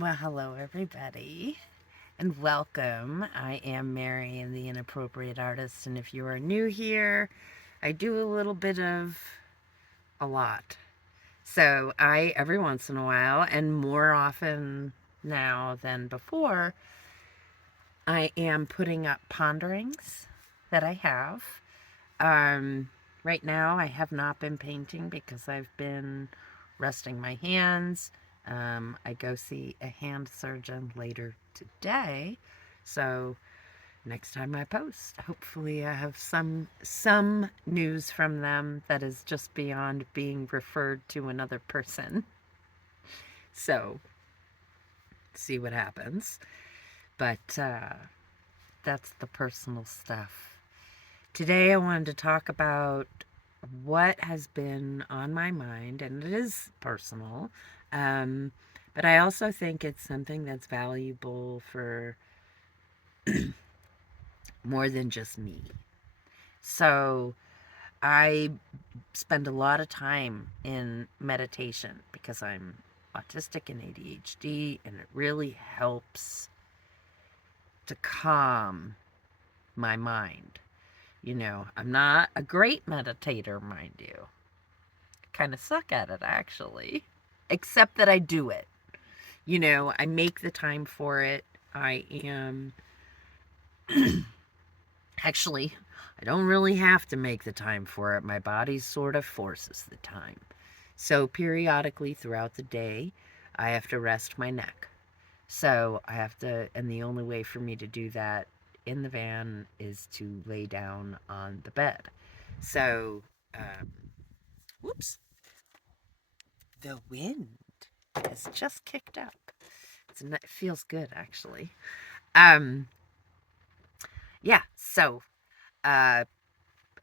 Well, hello, everybody, and welcome. I am Marion, the Inappropriate Artist, and if you are new here, I do a little bit of a lot. So, every once in a while, and more often now than before, I am putting up ponderings that I have. Um, right now, I have not been painting because I've been resting my hands. I go see a hand surgeon later today, so next time I post, hopefully I have some news from them that is just beyond being referred to another person. So see what happens. But that's the personal stuff. Today I wanted to talk about what has been on my mind, and it is personal, um, but I also think it's something that's valuable for more than just me. So I spend a lot of time in meditation because I'm autistic and ADHD, and it really helps to calm my mind. I'm not a great meditator, mind you. Kind of suck at it, actually. Except that I do it. I make the time for it. I am. Actually, I don't really have to make the time for it. My body sort of forces the time. So, periodically throughout the day, I have to rest my neck. So, I have to, and the only way for me to do that in the van is to lay down on the bed. So, um, whoops, the wind has just kicked up. It feels good, actually. Um, yeah, so uh,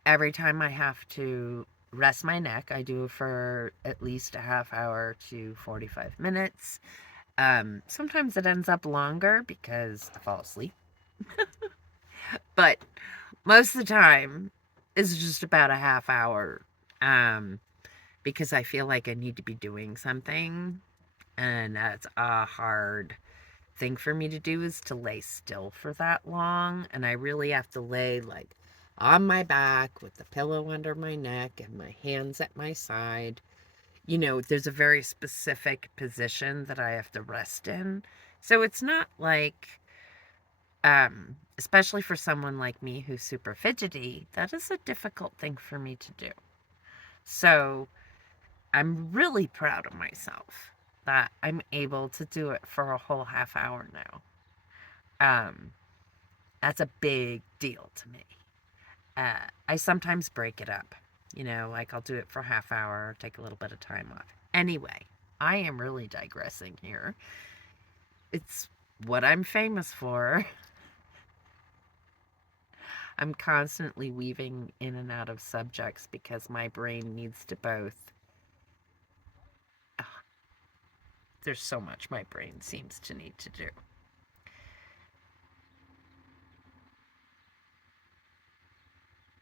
every time I have to rest my neck, I do it for at least a half hour to 45 minutes. Sometimes it ends up longer because I fall asleep, but most of the time it's just about a half hour um, because I feel like I need to be doing something, and that's a hard thing for me to do is to lay still for that long. And I really have to lay like on my back with the pillow under my neck and my hands at my side. There's a very specific position that I have to rest in. So it's not like, especially for someone like me who's super fidgety, that is a difficult thing for me to do. So I'm really proud of myself that I'm able to do it for a whole half hour now. Um, that's a big deal to me. I sometimes break it up, like I'll do it for a half hour, take a little bit of time off. Anyway, I am really digressing here. It's what I'm famous for. I'm constantly weaving in and out of subjects because my brain needs to both. Ugh, there's so much my brain seems to need to do.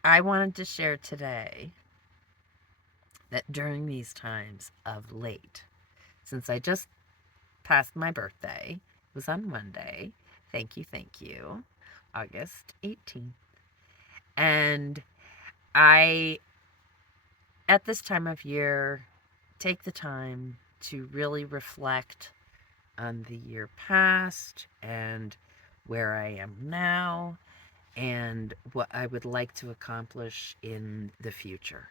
I wanted to share today that during these times of late, since I just passed my birthday, it was on Monday. Thank you. August 18th. And I, at this time of year, take the time to really reflect on the year past and where I am now and what I would like to accomplish in the future.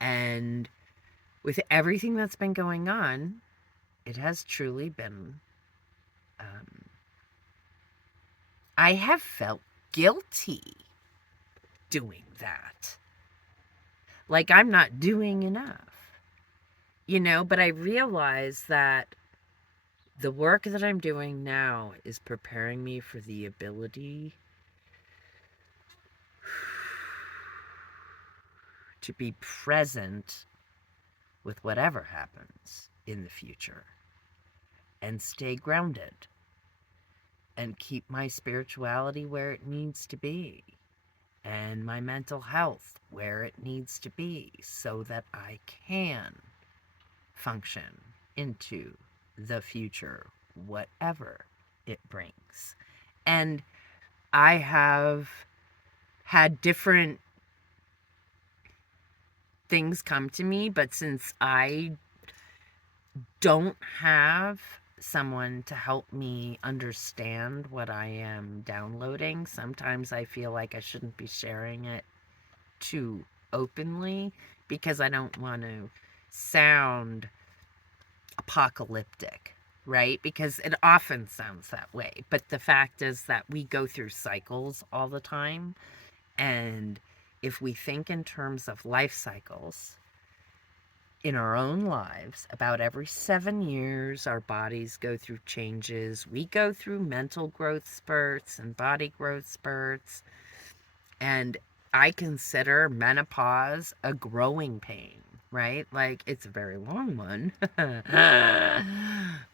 And with everything that's been going on, it has truly been, I have felt guilty doing that. Like I'm not doing enough, but I realize that the work that I'm doing now is preparing me for the ability to be present with whatever happens in the future and stay grounded and keep my spirituality where it needs to be and my mental health where it needs to be so that I can function into the future whatever it brings. And I have had different things come to me, but since I don't have someone to help me understand what I am downloading, sometimes I feel like I shouldn't be sharing it too openly because I don't want to sound apocalyptic, right? Because it often sounds that way. But the fact is that we go through cycles all the time. And if we think in terms of life cycles in our own lives, about every 7 years, our bodies go through changes. We go through mental growth spurts and body growth spurts. And I consider menopause a growing pain, right? Like, it's a very long one,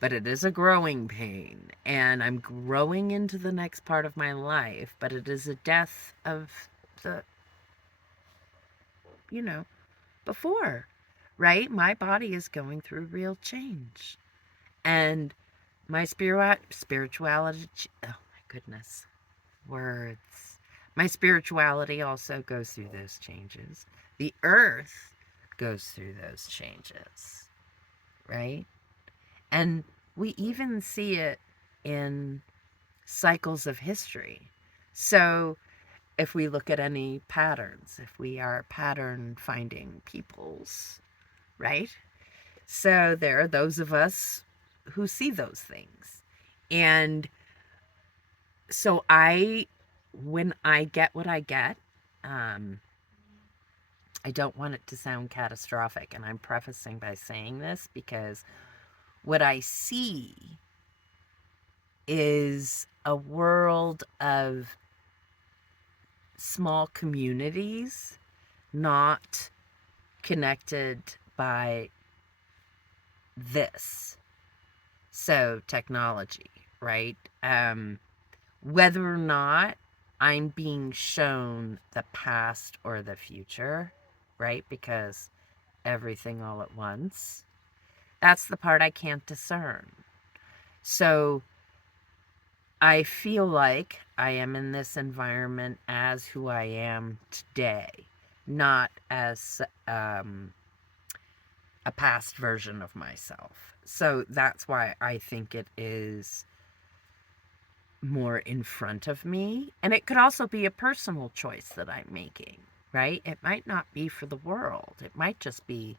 but it is a growing pain. And I'm growing into the next part of my life, but it is a death of the, before, right? My body is going through real change. And my spirituality, oh my goodness, words. My spirituality also goes through those changes. The earth goes through those changes, right? And we even see it in cycles of history. So if we look at any patterns, if we are pattern finding peoples, right? So there are those of us who see those things. And so when I get what I get, I don't want it to sound catastrophic. And I'm prefacing by saying this because what I see is a world of small communities not connected by this. So technology, right? Whether or not I'm being shown the past or the future, right? Because everything all at once. That's the part I can't discern. So I feel like I am in this environment as who I am today, not as a past version of myself. So that's why I think it is more in front of me. And it could also be a personal choice that I'm making, right? It might not be for the world. It might just be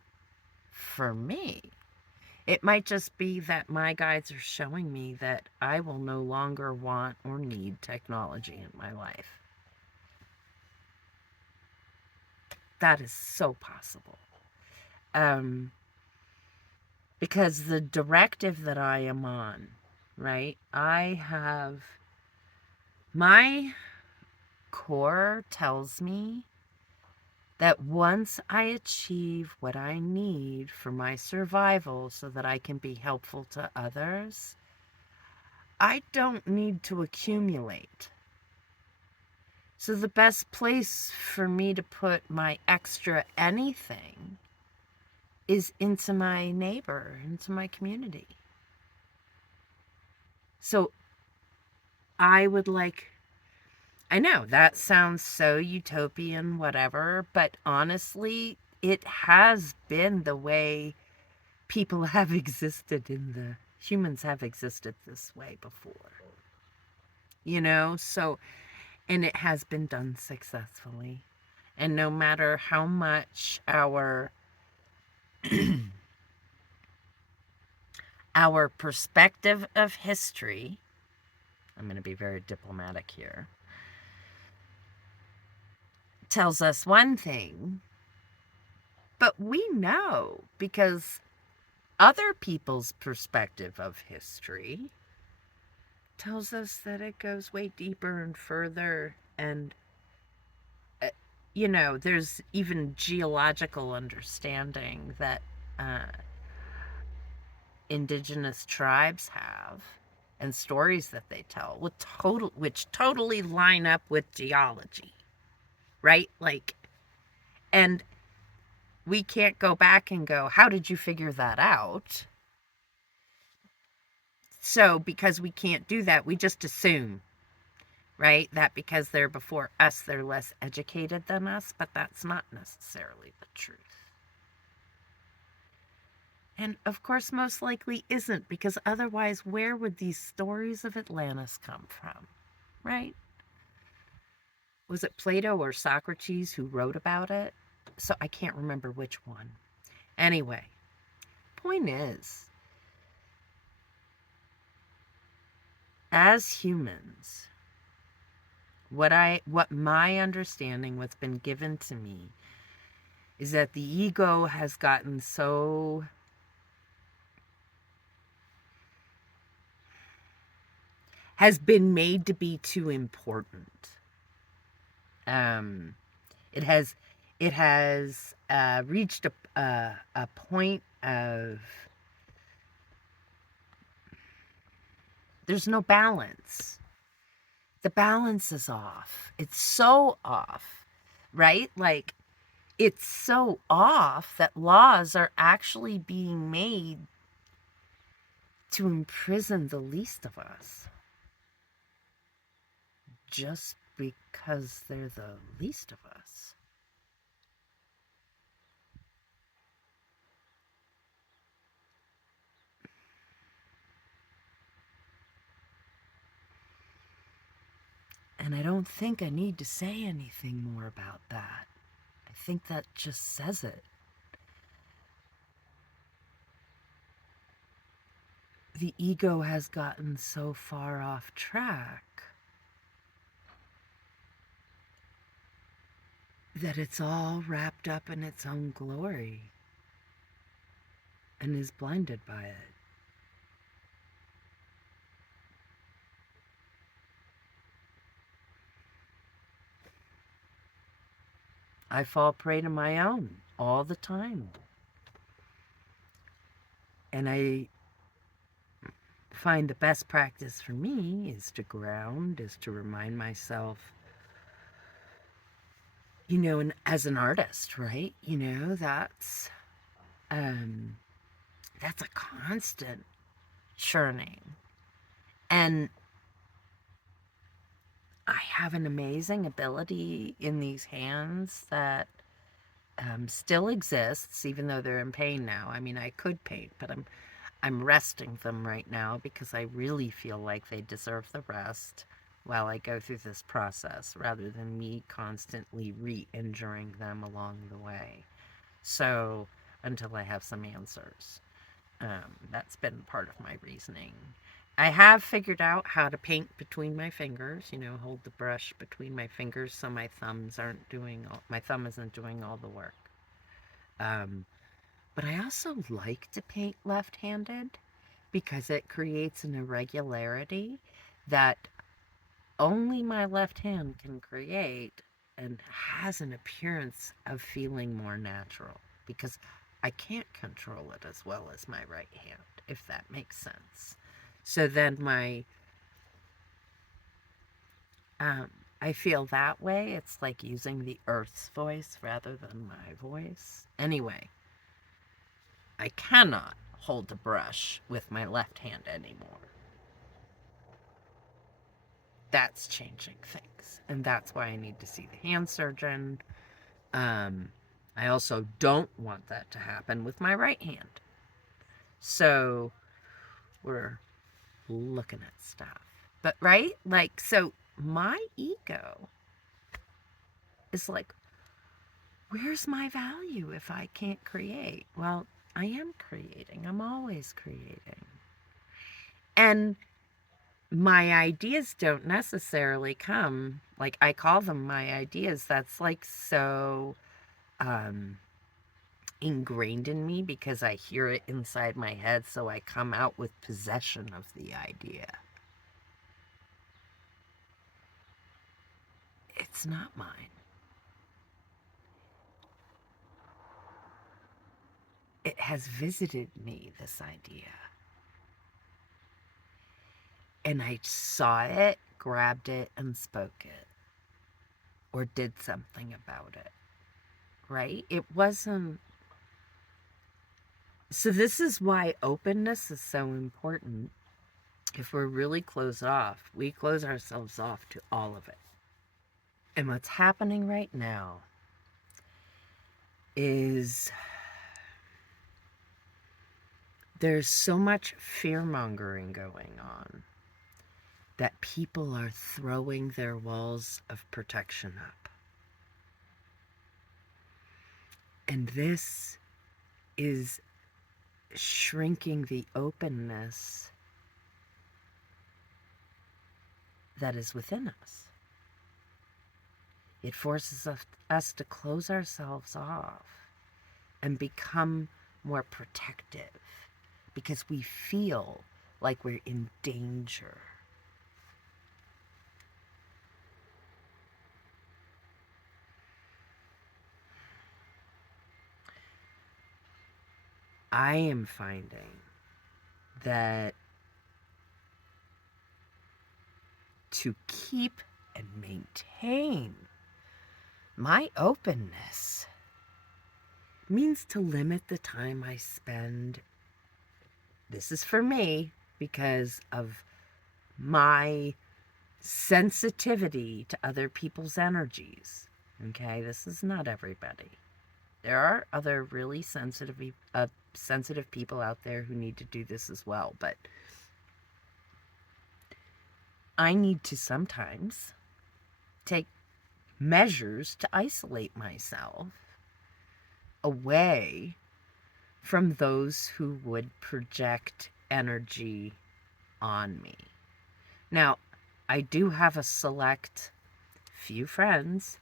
for me. It might just be that my guides are showing me that I will no longer want or need technology in my life. That is so possible. Because the directive that I am on, right? My core tells me that once I achieve what I need for my survival so that I can be helpful to others, I don't need to accumulate. So the best place for me to put my extra anything is into my neighbor, into my community. So I know that sounds so utopian, whatever, but honestly, it has been the way people have existed humans have existed this way before. So, and it has been done successfully. And no matter how much our perspective of history, I'm going to be very diplomatic here, tells us one thing, but we know because other people's perspective of history tells us that it goes way deeper and further. And, there's even geological understanding that indigenous tribes have and stories that they tell which totally line up with geology, right? And we can't go back and go, how did you figure that out? So because we can't do that, we just assume, right, that because they're before us, they're less educated than us, but that's not necessarily the truth. And of course, most likely isn't, because otherwise, where would these stories of Atlantis come from, right? Was it Plato or Socrates who wrote about it? So I can't remember which one. Anyway, point is, as humans, what my understanding, what's been given to me, is that the ego has gotten so has been made to be too important. It has reached a point of there's no balance. The balance is off. It's so off, right? Like, it's so off that laws are actually being made to imprison the least of us just because they're the least of us. And I don't think I need to say anything more about that. I think that just says it. The ego has gotten so far off track that it's all wrapped up in its own glory and is blinded by it. I fall prey to my own all the time. And I find the best practice for me is to ground, is to remind myself, you know, and as an artist, right? You know, that's a constant churning. And I have an amazing ability in these hands that still exists, even though they're in pain now. I mean, I could paint, but I'm resting them right now because I really feel like they deserve the rest while I go through this process, rather than me constantly re-injuring them along the way. So, until I have some answers. That's been part of my reasoning. I have figured out how to paint between my fingers, you know, hold the brush between my fingers so my thumb isn't doing all the work. But I also like to paint left-handed because it creates an irregularity that only my left hand can create and has an appearance of feeling more natural because I can't control it as well as my right hand, if that makes sense. So then I feel that way. It's like using the earth's voice rather than my voice. Anyway, I cannot hold the brush with my left hand anymore. That's changing things. And that's why I need to see the hand surgeon. I also don't want that to happen with my right hand. So we're looking at stuff. But, right? Like, so my ego is like, where's my value if I can't create? Well, I am creating. I'm always creating. And my ideas don't necessarily come, like, I call them my ideas. That's like so ingrained in me because I hear it inside my head, so I come out with possession of the idea. It's not mine. It has visited me, this idea. And I saw it, grabbed it, and spoke it. Or did something about it. Right? It wasn't. So this is why openness is so important. if we're really closed off, we close ourselves off to all of it. And what's happening right now is there's so much fear-mongering going on that people are throwing their walls of protection up. And this is shrinking the openness that is within us. It forces us to close ourselves off and become more protective because we feel like we're in danger. I am finding that to keep and maintain my openness means to limit the time I spend. This is for me because of my sensitivity to other people's energies. Okay, this is not everybody. There are other really sensitive people out there who need to do this as well, but I need to sometimes take measures to isolate myself away from those who would project energy on me. Now, I do have a select few friends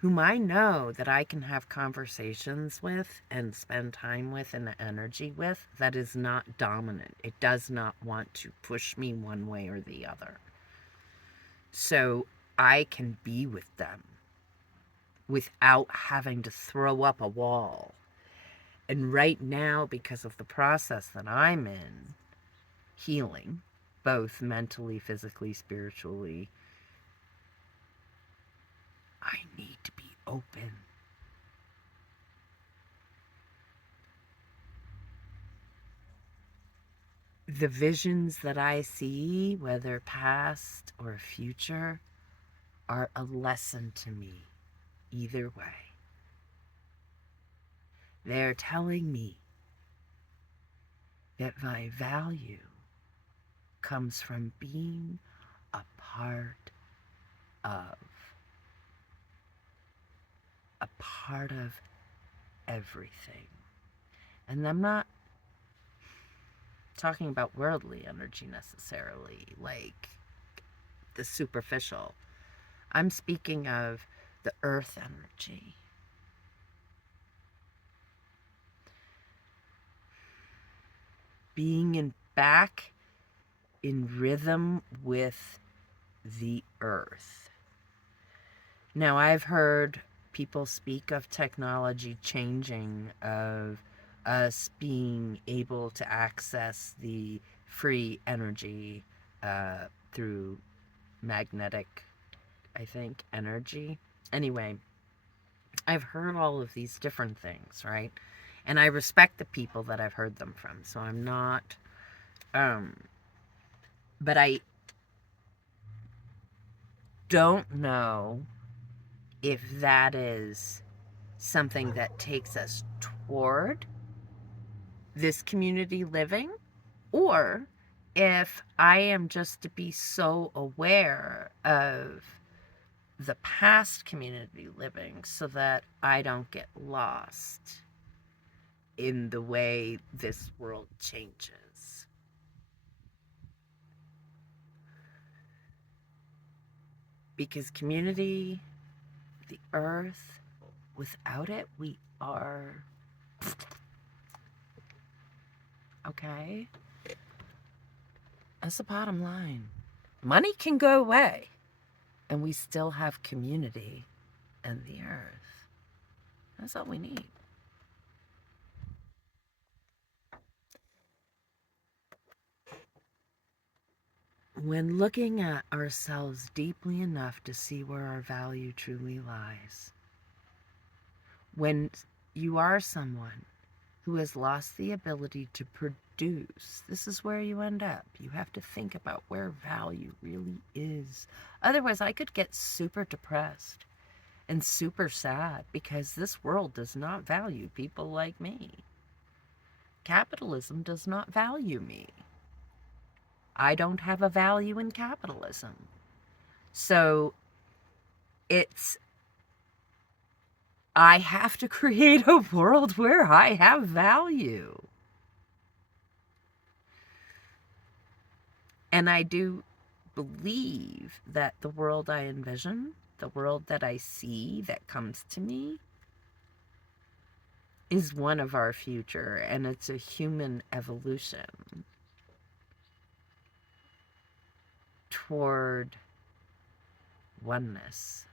whom I know that I can have conversations with and spend time with and energy with that is not dominant. It does not want to push me one way or the other. So I can be with them without having to throw up a wall. And right now, because of the process that I'm in, healing, both mentally, physically, spiritually, I need to be open. The visions that I see, whether past or future, are a lesson to me either way. They're telling me that my value comes from being a part of everything. And I'm not talking about worldly energy necessarily, like the superficial. I'm speaking of the earth energy. Being back in rhythm with the earth. Now, I've heard people speak of technology changing, of us being able to access the free energy through magnetic, I think, energy. Anyway, I've heard all of these different things, right? And I respect the people that I've heard them from, so I'm not, but I don't know if that is something that takes us toward this community living, or if I am just to be so aware of the past community living so that I don't get lost in the way this world changes. Because community, the earth, without it, we are... Okay? That's the bottom line. Money can go away, and we still have community and the earth. That's all we need. When looking at ourselves deeply enough to see where our value truly lies, when you are someone who has lost the ability to produce. This is where you end up. You have to think about where value really is. Otherwise, I could get super depressed and super sad because this world does not value people like me. Capitalism does not value me. I don't have a value in capitalism. So I have to create a world where I have value. And I do believe that the world I envision, the world that I see that comes to me, is one of our future, and it's a human evolution toward oneness.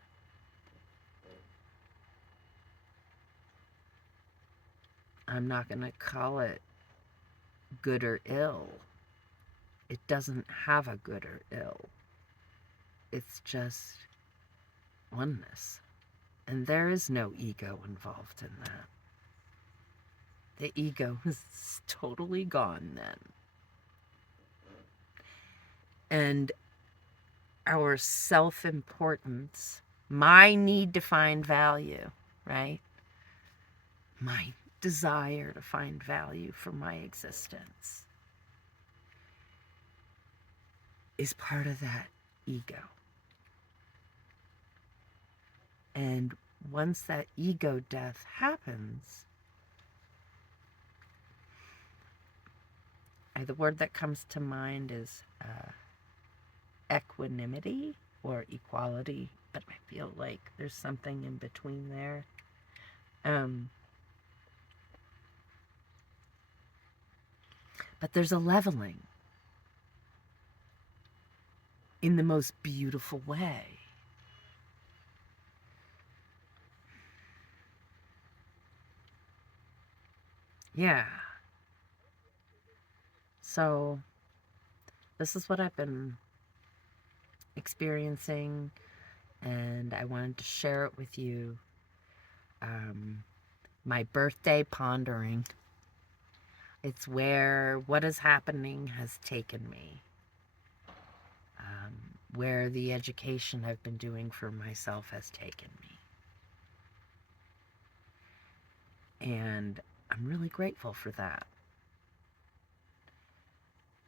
I'm not going to call it good or ill. It doesn't have a good or ill. It's just oneness. And there is no ego involved in that. The ego is totally gone then. And our self-importance, my need to find value, right? My desire to find value for my existence is part of that ego. And once that ego death happens, the word that comes to mind is equanimity or equality, but I feel like there's something in between there. But there's a leveling in the most beautiful way. Yeah. So this is what I've been experiencing, and I wanted to share it with you. My birthday pondering. It's where what is happening has taken me. Where the education I've been doing for myself has taken me. And I'm really grateful for that.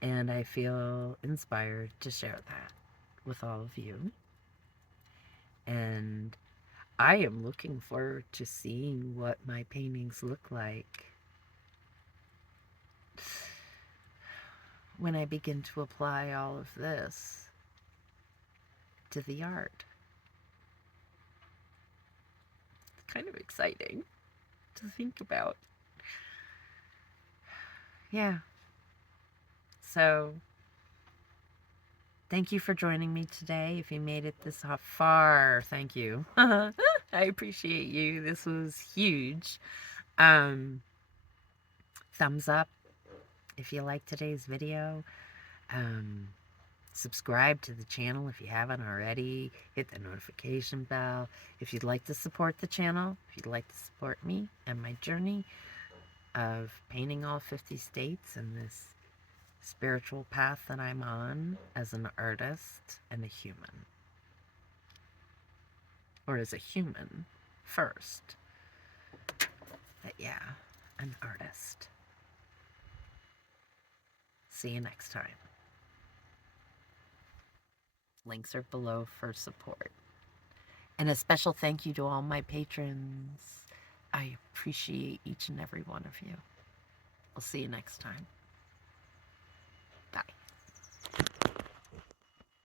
And I feel inspired to share that with all of you. And I am looking forward to seeing what my paintings look like when I begin to apply all of this to the art. It's kind of exciting to think about. Yeah. So, thank you for joining me today. If you made it this far, thank you. I appreciate you. This was huge. Thumbs up if you like today's video. Subscribe to the channel if you haven't already. Hit the notification bell. If you'd like to support the channel, if you'd like to support me and my journey of painting all 50 states and this spiritual path that I'm on as an artist and a human. Or as a human first. But yeah, an artist. See you next time. Links are below for support. And a special thank you to all my patrons. I appreciate each and every one of you. I'll see you next time.